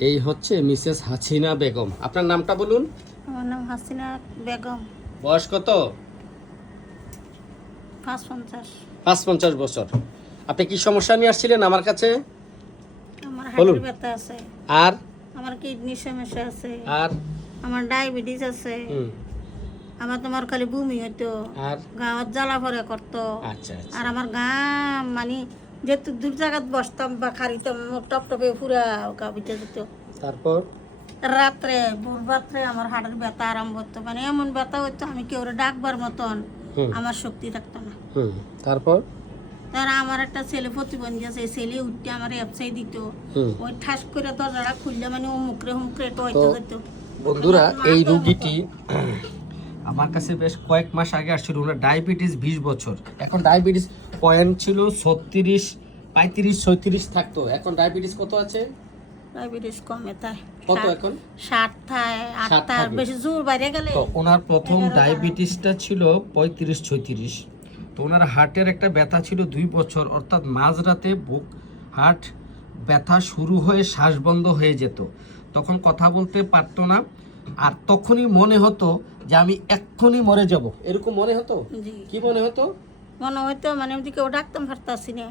এই হচ্ছে মিসেস হাসিনা বেগম। আপনার নামটা বলুন। আমার নাম হাসিনা বেগম। বয়স কত? পাঁচ পঞ্চাশ পাঁচ পঞ্চাশ বছর। আপনি কি সমস্যা নিয়ে আসছিলেন আমার কাছে? আমার। হার্টের ব্যথা আছে। আর? আমার কিডনির সমস্যা আছে। আর? আমার ডায়াবেটিস আছে। আমার তোমার খালি বমি হইতো। আর? গাঁৱত জ্বালা পরে করতো। আচ্ছা আচ্ছা। আর আমার গাম মানে যেহেতু দূর জায়গাত বসতাম বা খারিতাম টপ টপে পুরা গা বিতে যেত। তারপর? রাত্রে ভোর রাত্রে আমার হাড়ের ব্যথা আরম্ভ হতো। মানে এমন ব্যথা হইতো আমি কেউ ডাকবার মতন আমার শক্তি থাকতো না। তারপর? তারা আমার একটা ছেলে প্রতিবন্ধী আছে ছেলে উঠতে আমার অ্যাপসাই দিত। ওই ঠাস করে দরজাটা খুললে মানে ও মুখরে হুমকরে টয়তে যেত বন্ধুরা এই রুগীটি আমার কাছে বেশ কয়েক মাস আগে আসছিল ওনার ডায়াবেটিস বিশ বছর। এখন ডায়াবেটিস পয়েন্ট ছিল ছত্রিশ পঁয়ত্রিশ ছয়ত্রিশ থাকতো। এখন ডায়াবেটিস কত আছে? ডায়াবেটিস কমে তাই। কত এখন? ষাট থায় আট ষাট থায় থাকে। বেশি জোর বাইরে গেলে তো ওনার প্রথম ডায়াবেটিসটা ছিল পঁয়ত্রিশ ছয়ত্রিশ। তো ওনার হার্টের একটা ব্যথা ছিল দুই বছর অর্থাৎ মাঝরাতে বুক হার্ট ব্যথা শুরু হয়ে শ্বাস বন্ধ হয়ে যেত। তখন কথা বলতে পারতো না আর তখনই মনে হতো যে আমি এক্ষুনি মরে যাব। এরকম মনে হতো? কি মনে হতো? মনে হইতো মানে আমি কেউ ডাকতাম পারতাছি না।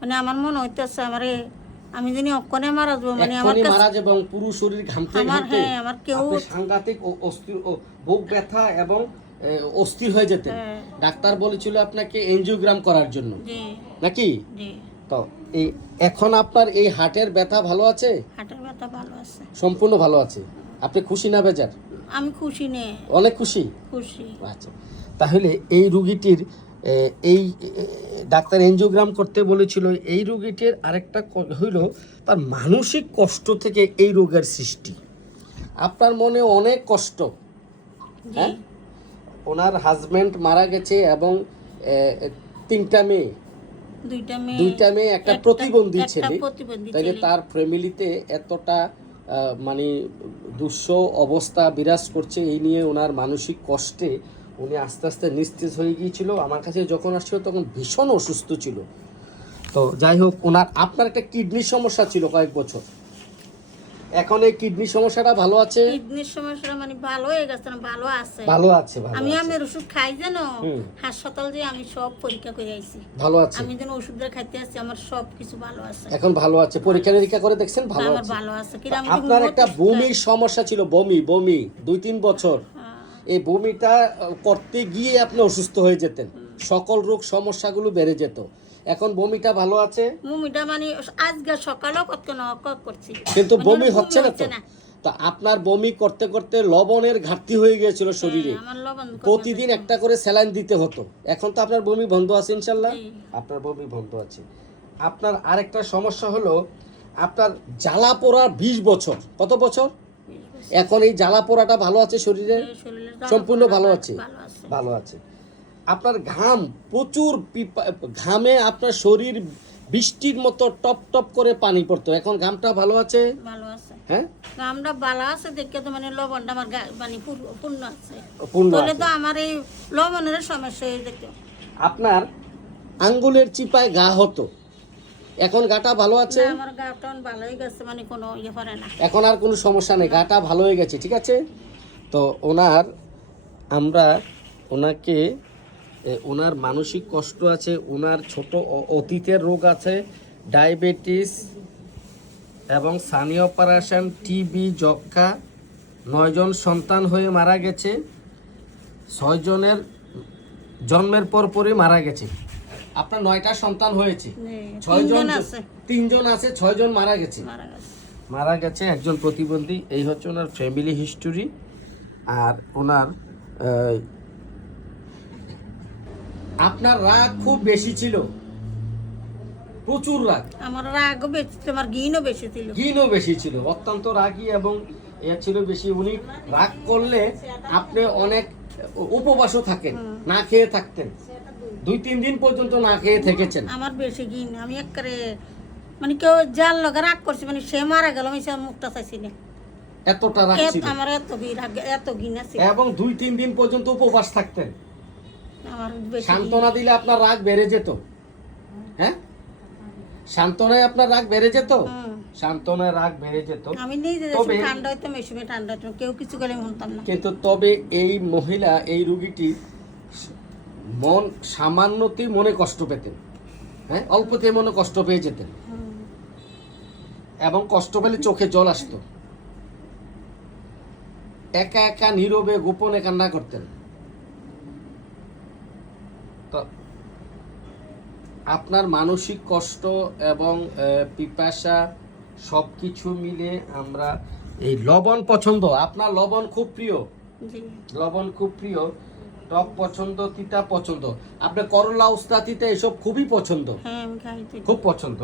মানে আমার মনে হইতেছে আমারে আমি জানি অক্ষণে মারা যাব মানে আমার কাছে মারা যাবে এবং পুরো শরীর ঘামতে আমার হ্যাঁ আমার কেউ সাংঘাতিক ও অস্থির ও বুক ব্যথা এবং অস্থির হয়ে যেতেন। হ্যাঁ, ডাক্তার বলেছিল আপনাকে এনজিওগ্রাম করার জন্য। জি। নাকি? জি। তো এই এখন আপনার এই হার্টের ব্যথা ভালো আছে? হাটের ব্যথা ভালো আছে। সম্পূর্ণ ভালো আছে? আপনি খুশি না বেজার? আমি খুশি নে। অনেক খুশি? খুশি। আচ্ছা। তাহলে এই রুগীটির এই ডাক্তার এনজিওগ্রাম করতে বলেছিল এই রুগীটির আরেকটা হইল তার মানসিক কষ্ট থেকে এই রোগের সৃষ্টি। আপনার মনে অনেক কষ্ট হ্যাঁ? ওনার হাজব্যান্ড মারা গেছে এবং তিনটা মেয়ে। দুইটা মেয়ে দুইটা মেয়ে একটা প্রতিবন্ধী ছেলে। ছেলে। তার ফ্যামিলিতে এতটা মানে দুঃস অবস্থা বিরাজ করছে, এই নিয়ে ওনার মানসিক কষ্টে উনি আস্তে আস্তে নিস্তেজ হয়ে গিয়েছিল। আমার কাছে যখন আসছিল তখন ভীষণ অসুস্থ ছিল। তো যাই হোক, ওনার, আপনার একটা কিডনির সমস্যা ছিল কয়েক বছর। এখন এই কিডনির সমস্যাটা ভালো আছে? কিডনির সমস্যা মানে ভালো হয়ে গেছে না ভালো আছে। ভালো আছে ভালো আমি আছে। আমের ওষুধ খাই জানো? হাসপাতাল যে আমি সব পরীক্ষা করে আইছি। ভালো আছে। আমি যেন ওষুধটা খাইতে আসছি আমার সব কিছু ভালো আছে। এখন ভালো আছে। পরীক্ষা নিরীক্ষা করে দেখছেন ভালো আমার আছে। ভালো আছে। কিন্তু আমি আপনার একটা বমির সমস্যা ছিল বমি বমি দুই তিন বছর। এই বমিটা করতে গিয়ে আপনি অসুস্থ হয়ে যেতেন। সকল রোগ সমস্যাগুলো বেড়ে যেত। এখন বমিটা ভালো আছে? মুমিটা মানে আজকে সকালেও কত নক করছি। কিন্তু মানে বমি হচ্ছে না তো? তো আপনার বমি করতে করতে লবণের ঘাটতি হয়ে গিয়েছিল শরীরে। হ্যাঁ, কমে প্রতিদিন একটা করে স্যালাইন দিতে হতো। এখন তো আপনার বমি বন্ধ আছে ইনশাল্লাহ? আপনার বমি বন্ধ আছে। আপনার আরেকটা সমস্যা হলো আপনার জ্বালা পোড়া বিশ বছর। কত বছর? এখন এই জ্বালা পোড়াটা ভালো আছে শরীরে? জ্বালা সম্পূর্ণ ভালো আছে। ভালো আছে। আপনার ঘাম প্রচুর ঘামে আপনার শরীর বৃষ্টির মতো টপ টপ করে পানি পড়তো। এখন ঘামটা ভালো আছে? ভালো আছে। হ্যাঁ? আমরা ভালো আছে দেখে তো মানে লবণটা আমার মানে পূর্ণ- পূর্ণ আছে। পূর্ণ তাহলে তো আমার এই লবণের সমস্যা হয়ে যেত। আপনার আঙ্গুলের চিপায় গা হতো। এখন গাটা ভালো আছে? আমার গা টন ভালো হয়ে গেছে মানে কোনো ইয়ে করে না। এখন আর কোনো সমস্যা নেই গাটা ভালো হয়ে গেছে ঠিক আছে? তো ওনার আমরা ওনাকে ওনার মানসিক কষ্ট আছে ওনার ছোট অতীতের রোগ আছে ডায়াবেটিস এবং সানি অপারেশন টিবি যক্ষা নয়জন সন্তান হয়ে মারা গেছে ছয়জনের জন্মের পর পরই মারা গেছে। আপনার নয়টা সন্তান হয়েছে। ছয়জন তিনজন আছে। ছয়জন মারা গেছে। মারা গেছে। একজন প্রতিবন্ধী এই হচ্ছে ওনার ফ্যামিলি হিস্টোরি আর ওনার আপনার রাগ খুব বেশি ছিল। প্রচুর রাগ। আমার রাগও বেশি ছিল, আমার ঘিনও বেশি ছিল। ঘিনও বেশি ছিল অত্যন্ত রাগী এবং এ ছিল বেশি। উনি রাগ করলে আপনি অনেক উপবাসও থাকেন না খেয়ে থাকতেন। দুই তিন দিন পর্যন্ত না খেয়ে থেকেছেন। আমার বেশি ঘিন আমি একবারে মানে কেউ যার লগে রাগ করছে মানে সে মারা গেল আমি সে মুখটা চাইছি না। এতটা রাগ ছিল। আমার এত ঘিন এত ঘিন আছে এবং দুই তিন দিন পর্যন্ত উপবাস থাকতেন। সান্ত্বনা দিলে আপনার রাগ বেড়ে যেত। হ্যাঁ? সান্ত্বনায় আপনার রাগ বেড়ে যেত? সান্ত্বনায় রাগ বেড়ে যেত। আমি নিজে ঠান্ডা হইতাম এই সময় ঠান্ডা হইতাম কেউ কিছু গেলে শুনতাম না। কিন্তু তবে এই মহিলা এই রুগীটি মন সামান্যতেই মনে কষ্ট পেতেন। হ্যাঁ? অল্পতে মনে কষ্ট পেয়ে যেতেন। এবং কষ্ট পেলে চোখে জল আসতো। একা একা নীরবে গোপনে কান্না করতেন। আপনার মানসিক কষ্ট এবং পিপাসা সব কিছু মিলে আমরা এই লবণ পছন্দ আপনার লবণ খুব প্রিয়। লবণ খুব প্রিয় টক পছন্দ তিতা পছন্দ। আপনার করলা উস্তা তিতা এসব খুবই পছন্দ। হ্যাঁ। খুব পছন্দ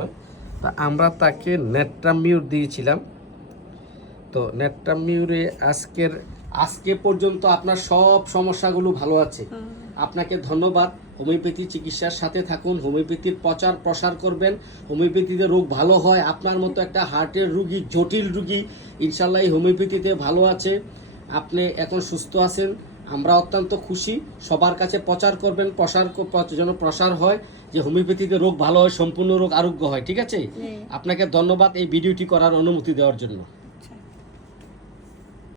তা আমরা তাকে নেট্রামিউর দিয়েছিলাম। তো নেট্রামিউরে আজকের আজকে পর্যন্ত আপনার সব সমস্যাগুলো ভালো আছে। আপনাকে ধন্যবাদ। হোমিওপ্যাথি চিকিৎসার সাথে থাকুন হোমিওপ্যাথির প্রচার প্রসার করবেন হোমিওপ্যাথিতে রোগ ভালো হয় আপনার মতো একটা হার্টের রুগী জটিল রুগী ইনশাল্লাহ এই হোমিওপ্যাথিতে ভালো আছে। আপনি এখন সুস্থ আছেন আমরা অত্যন্ত খুশি সবার কাছে প্রচার করবেন প্রসার যেন প্রসার হয় যে হোমিওপ্যাথিতে রোগ ভালো হয় সম্পূর্ণ রোগ আরোগ্য হয় ঠিক আছে। আপনাকে ধন্যবাদ এই ভিডিওটি করার অনুমতি দেওয়ার জন্য।